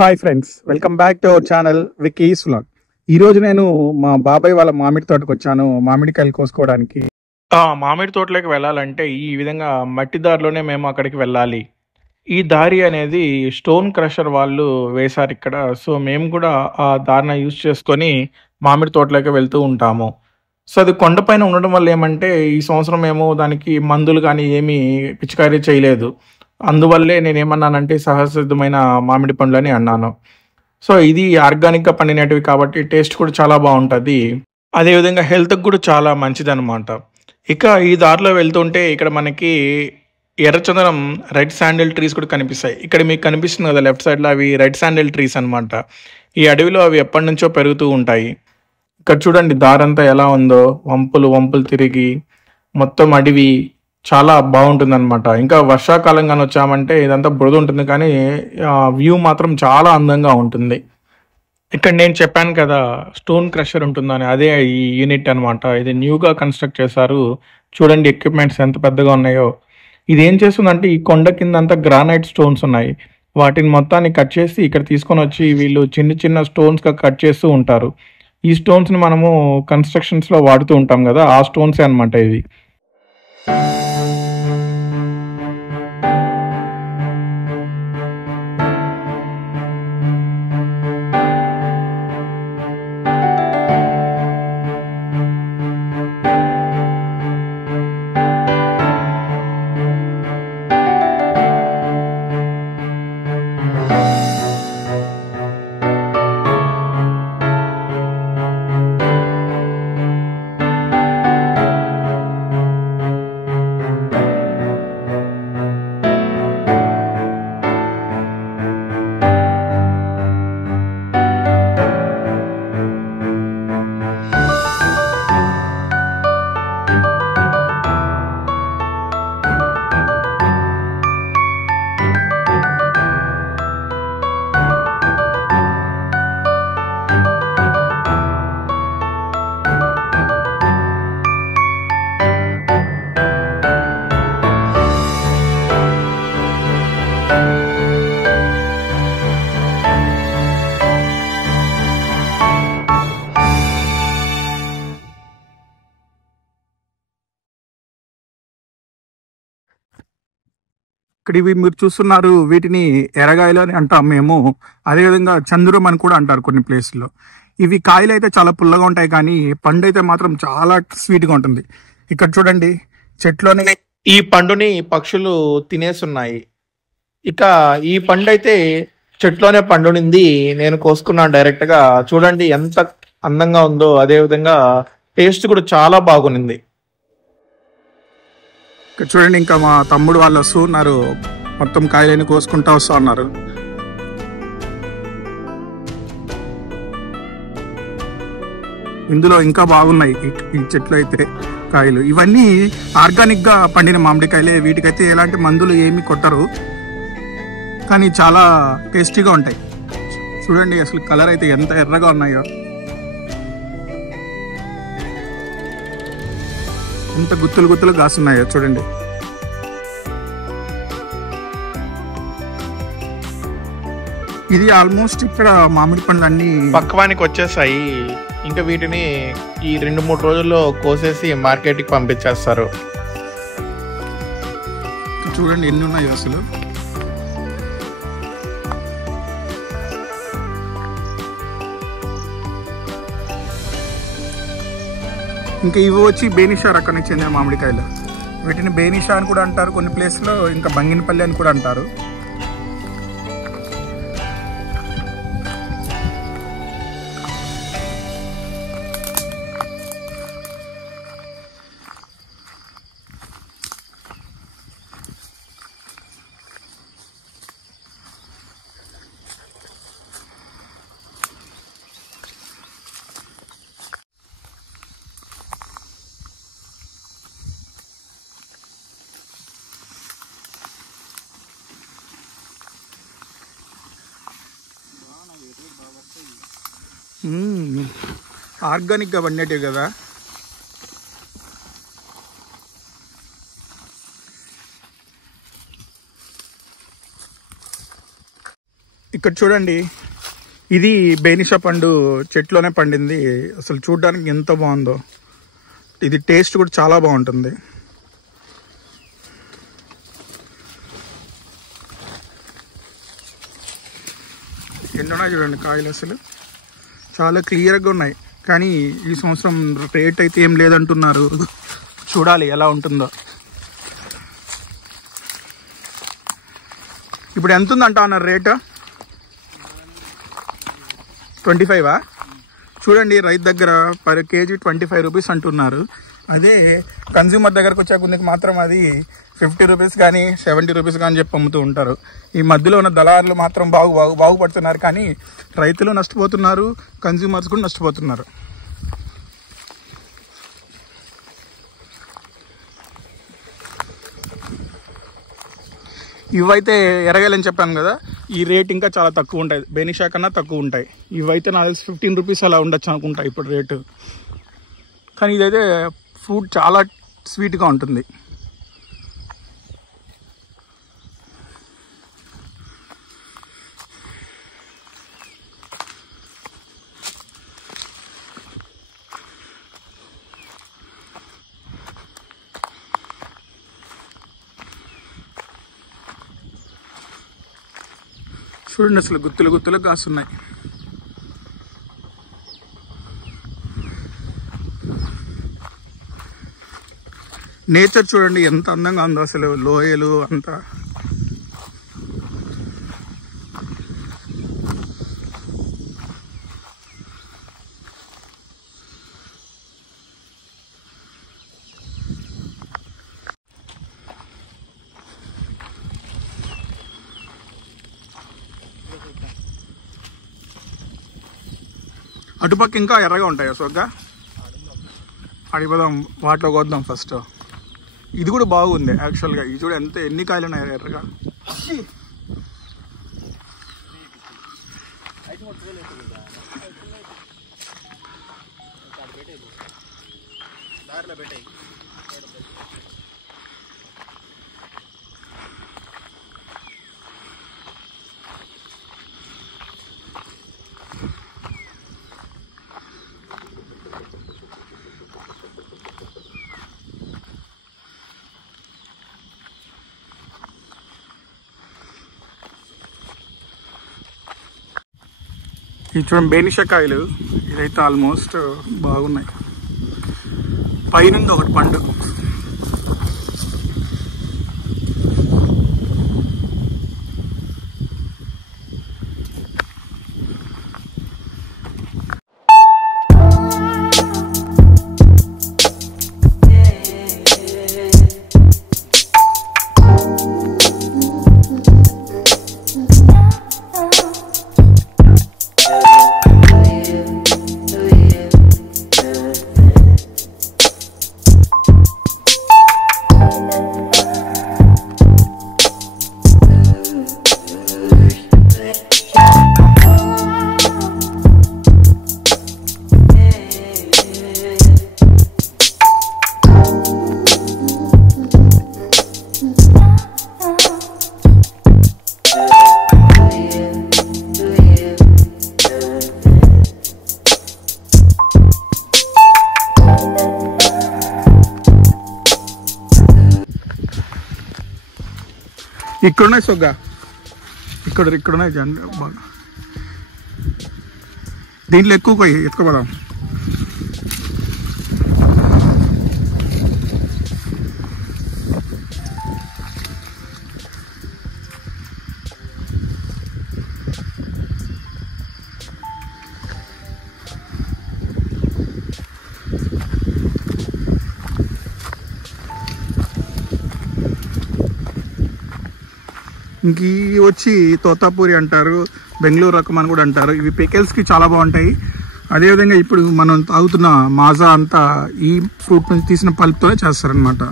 Hi friends, welcome back to our channel Vicky's vlog. ఈ రోజు నేను మా బాబాయ్ వాళ్ళ మామిడి తోటకు వచ్చాను మామిడికాయలు కోసుకోవడానికి. మామిడి తోటలోకి వెళ్ళాలంటే ఈ విధంగా మట్టి దారిలోనే మేము అక్కడికి వెళ్ళాలి. ఈ దారి అనేది స్టోన్ క్రషర్ వాళ్ళు వేశారు ఇక్కడ. సో మేము కూడా ఆ దారిని యూజ్ చేసుకొని మామిడి తోటలోకి వెళ్తూ ఉంటాము. సో అది కొండపైన ఉండడం వల్ల ఏమంటే ఈ సంవత్సరం మేము దానికి మందులు కానీ ఏమీ పిచికారీ చేయలేదు. అందువల్లే నేనేమన్నానంటే సహజసిద్ధమైన మామిడి పండ్లని అన్నాను. సో ఇది ఆర్గానిక్గా పండినటివి కాబట్టి టేస్ట్ కూడా చాలా బాగుంటుంది. అదేవిధంగా హెల్త్కి కూడా చాలా మంచిదన్నమాట. ఇక ఈ దారిలో వెళ్తుంటే ఇక్కడ మనకి ఎర్రచందనం రెడ్ శాండిల్ ట్రీస్ కూడా కనిపిస్తాయి. ఇక్కడ మీకు కనిపిస్తుంది కదా లెఫ్ట్ సైడ్లో, అవి రెడ్ శాండిల్ ట్రీస్ అనమాట. ఈ అడవిలో అవి ఎప్పటి నుంచో పెరుగుతూ ఉంటాయి. ఇక్కడ చూడండి దారంతా ఎలా ఉందో, వంపులు వంపులు తిరిగి మొత్తం అడవి చాలా బాగుంటుంది అనమాట. ఇంకా వర్షాకాలం కానీ వచ్చామంటే ఇదంతా బురద ఉంటుంది, కానీ వ్యూ మాత్రం చాలా అందంగా ఉంటుంది. ఇక్కడ నేను చెప్పాను కదా స్టోన్ క్రషర్ ఉంటుందని, అదే ఈ యూనిట్ అనమాట. ఇది న్యూగా కన్స్ట్రక్ట్ చేశారు. చూడండి ఎక్విప్మెంట్స్ ఎంత పెద్దగా ఉన్నాయో. ఇది ఏం చేస్తుందంటే ఈ కొండ కింద అంతా గ్రానైట్ స్టోన్స్ ఉన్నాయి. వాటిని మొత్తాన్ని కట్ చేసి ఇక్కడ తీసుకొని వచ్చి వీళ్ళు చిన్న చిన్న స్టోన్స్గా కట్ చేస్తూ ఉంటారు. ఈ స్టోన్స్ని మనము కన్స్ట్రక్షన్స్లో వాడుతూ ఉంటాం కదా, ఆ స్టోన్సే అనమాట ఇవి. ఇక్కడ ఇవి మీరు చూస్తున్నారు, వీటిని ఎర్రగాయలు అని అంటాం మేము. అదేవిధంగా చంద్రం అని కూడా అంటారు కొన్ని ప్లేస్లో. ఇవి కాయలు అయితే చాలా పుల్లగా ఉంటాయి, కానీ పండు అయితే మాత్రం చాలా స్వీట్గా ఉంటుంది. ఇక్కడ చూడండి చెట్లోనే ఈ పండుని పక్షులు తినేస్తున్నాయి. ఇక ఈ పండు అయితే చెట్లోనే పండునింది, నేను కోసుకున్నాను డైరెక్ట్గా. చూడండి ఎంత అందంగా ఉందో, అదేవిధంగా టేస్ట్ కూడా చాలా బాగుంది. ఇక్కడ చూడండి ఇంకా మా తమ్ముడు వాళ్ళు వస్తూ ఉన్నారు, మొత్తం కాయలని కోసుకుంటా వస్తూ ఉన్నారు. ఇందులో ఇంకా బాగున్నాయి ఈ చెట్లు అయితే కాయలు. ఇవన్నీ ఆర్గానిక్ గా పండిన మామిడికాయలే. వీటికైతే ఎలాంటి మందులు ఏమి కొట్టరు, కానీ చాలా టేస్టీగా ఉంటాయి. చూడండి అసలు కలర్ అయితే ఎంత ఎర్రగా ఉన్నాయో, ఎంత గుత్తులు గుత్తులు కాస్తున్నాయో చూడండి. ఇది ఆల్మోస్ట్ ఇక్కడ మామిడి పండ్లు అన్ని పక్వానికి వచ్చేసాయి. ఇంకా వీటిని ఈ 2-3 రోజుల్లో కోసేసి మార్కెట్కి పంపించేస్తారు. చూడండి ఎన్ని ఉన్నాయో అసలు. ఇంకా ఇవి వచ్చి బేనిషా రకానికి చెందిన మామిడికాయలు. వీటిని బేనిషా అని కూడా అంటారు కొన్ని ప్లేస్లో, ఇంకా బంగినపల్లి అని కూడా అంటారు. ఆర్గానిక్గా పండేటివి కదా. ఇక్కడ చూడండి, ఇది బేనిషా పండు చెట్లోనే పండింది. అసలు చూడడానికి ఎంత బాగుందో. ఇది టేస్ట్ కూడా చాలా బాగుంటుంది. ఎన్నున్నాయి చూడండి కాయలు, అసలు చాలా క్లియర్గా ఉన్నాయి. కానీ ఈ సంవత్సరం రేట్ అయితే ఏం లేదంటున్నారు. చూడాలి ఎలా ఉంటుందో. ఇప్పుడు ఎంత ఉందంట అన్నారు రేటు? 25. చూడండి, రైతు దగ్గర పర్ కేజీ 25 రూపీస్ అంటున్నారు. అదే కన్జ్యూమర్ దగ్గరకు వచ్చే కొద్దికి మాత్రం అది 50 రూపీస్ కానీ 70 రూపీస్ కానీ చెప్పి అమ్ముతూ ఉంటారు. ఈ మధ్యలో ఉన్న దళారులు మాత్రం బాగుపడుతున్నారు. కానీ రైతులు నష్టపోతున్నారు, కన్జ్యూమర్స్ కూడా నష్టపోతున్నారు. ఇవైతే ఎరగాలని చెప్పాను కదా, ఈ రేట్ ఇంకా చాలా తక్కువ ఉంటాయి. బెనిషా కన్నా తక్కువ ఉంటాయి. ఇవైతే నాకు తెలిసి 15 రూపీస్ అలా ఉండొచ్చు అనుకుంటా ఇప్పుడు రేటు. కానీ ఇదైతే ఫ్రూట్ చాలా స్వీట్గా ఉంటుంది. చూడండి, అసలు గుత్తులు కాస్తున్నాయి. నేచర్ చూడండి ఎంత అందంగా ఉందో. అసలు లోయలు అంతా. అటుపక్క ఇంకా ఎర్రగా ఉంటాయా సోగ్గా? అడిగిపోదాం, వాటిలో కొద్దాం ఫస్ట్. ఇది కూడా బాగుంది యాక్చువల్గా. ఇది చూడ ఎంత ఎన్ని కాయలు ఉన్నాయి ఎర్రగా. ఇది చూడండి బేనిషా కాయలు. ఇదైతే ఆల్మోస్ట్ బాగున్నాయి. పైన ఒకటి పండు. ఇక్కడున్నాయి సొగ్గా, ఇక్కడున్నాయి జండ బాగా. దీంట్లో ఎక్కువ పోయి ఎత్తుకోపోదాం. ఇంక వచ్చి తోతాపూరి అంటారు, బెంగళూరు రకం అని కూడా అంటారు. ఇవి పికెల్స్కి చాలా బాగుంటాయి. అదేవిధంగా ఇప్పుడు మనం తాగుతున్న మాజా అంతా ఈ ఫ్రూట్ నుంచి తీసిన పల్ప్తోనే చేస్తారనమాట.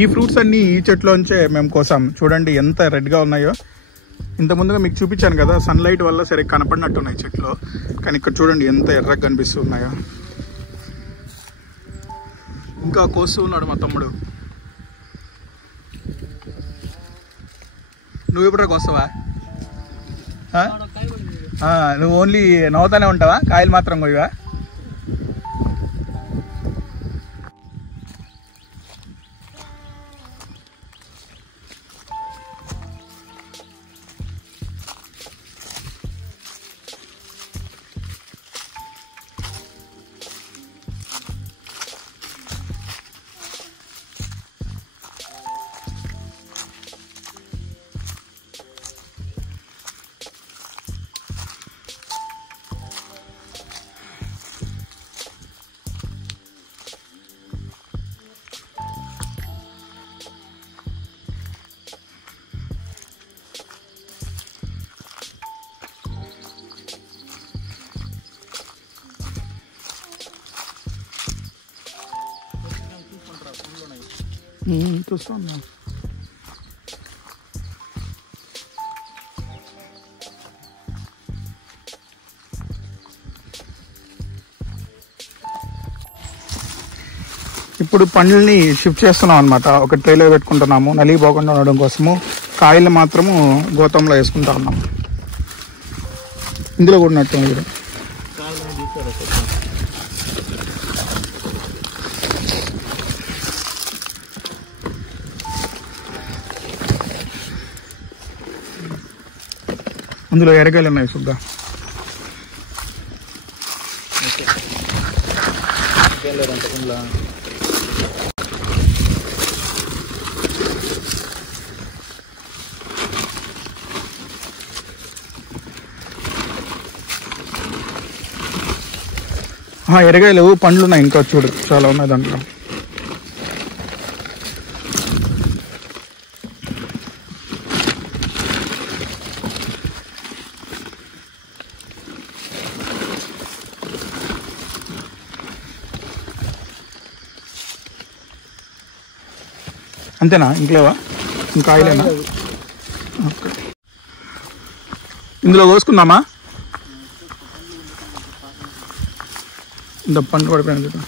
ఈ ఫ్రూట్స్ అన్నీ ఈ చెట్లోంచే మేము కోసాం. చూడండి ఎంత రెడ్గా ఉన్నాయో. ఇంత ముందుగా మీకు చూపించాను కదా, సన్లైట్ వల్ల సరే కనపడినట్టున్నాయి చెట్లు. కానీ ఇక్కడ చూడండి ఎంత ఎర్రగా కనిపిస్తున్నాయో. ఇంకా కోస్తూ ఉన్నాడు మా తమ్ముడు. నువ్వు ఎప్పుడు వస్తావా? నువ్వు ఓన్లీ నవ్వుతానే ఉంటావా, కాయలు మాత్రం కొయ్యవా? చూస్తున్నా. ఇప్పుడు పండ్లని షిఫ్ట్ చేస్తున్నాం అనమాట. ఒక ట్రేలో పెట్టుకుంటున్నాము నలిగిపోకుండా ఉండడం కోసము. కాయలు మాత్రము గోతంలో వేసుకుంటా ఉన్నాము. ఇందులో కూడా నట్టు అందులో ఎరగాయలు ఉన్నాయి సుద్దా. ఎరగాయలు పండ్లు ఉన్నాయి ఇంకా చూడు, చాలా ఉన్నాయి దాంట్లో. అంతేనా? ఇంట్లోవా ఇంకా ఆయిలేనా? ఇందులో కోసుకుందామా? ఇంత పండు పడిపోయింది కదా.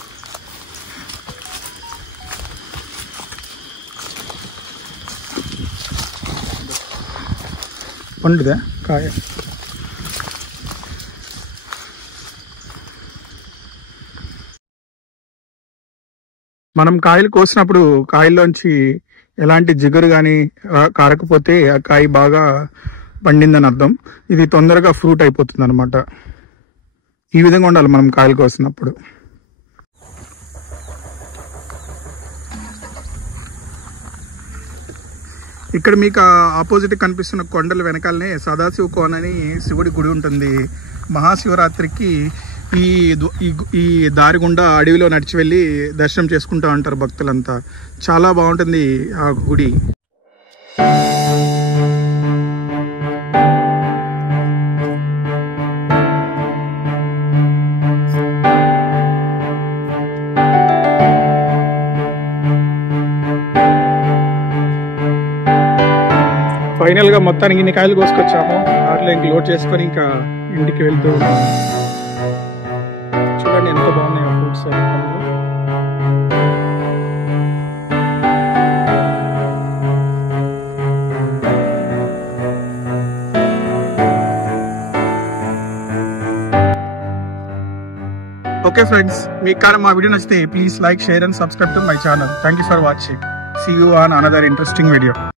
పండుదా కాయ? మనం కాయలు కోసినప్పుడు కాయల్లోంచి ఎలాంటి జిగురు కానీ కారకపోతే ఆ కాయ బాగా పండిందని అర్థం. ఇది తొందరగా ఫ్రూట్ అయిపోతుంది అనమాట. ఈ విధంగా ఉండాలి మనం కాయలు కోసినప్పుడు. ఇక్కడ మీకు ఆపోజిట్ కనిపిస్తున్న కొండల వెనకాలనే సదాశివ కోన అని శివుడి గుడి ఉంటుంది. మహాశివరాత్రికి ఈ దారి గుండా అడవిలో నడిచి వెళ్ళి దర్శనం చేసుకుంటూ ఉంటారు భక్తులంతా. చాలా బాగుంటుంది ఆ గుడి. ఫైనల్ గా మొత్తానికి ఇన్ని కాయలు కోసుకొచ్చాము. కార్లో ఇంక లోడ్ చేసుకొని ఇంకా ఇంటికి వెళ్తూ ఉన్నాము. చూడండి ఎంత బాగున్నాయి ఫ్రూట్స్. ఓకే ఫ్రెండ్స్, మీకు కానీ మా వీడియో నచ్చితే please like, share and subscribe to my channel. Thank you for watching. See you on another interesting video.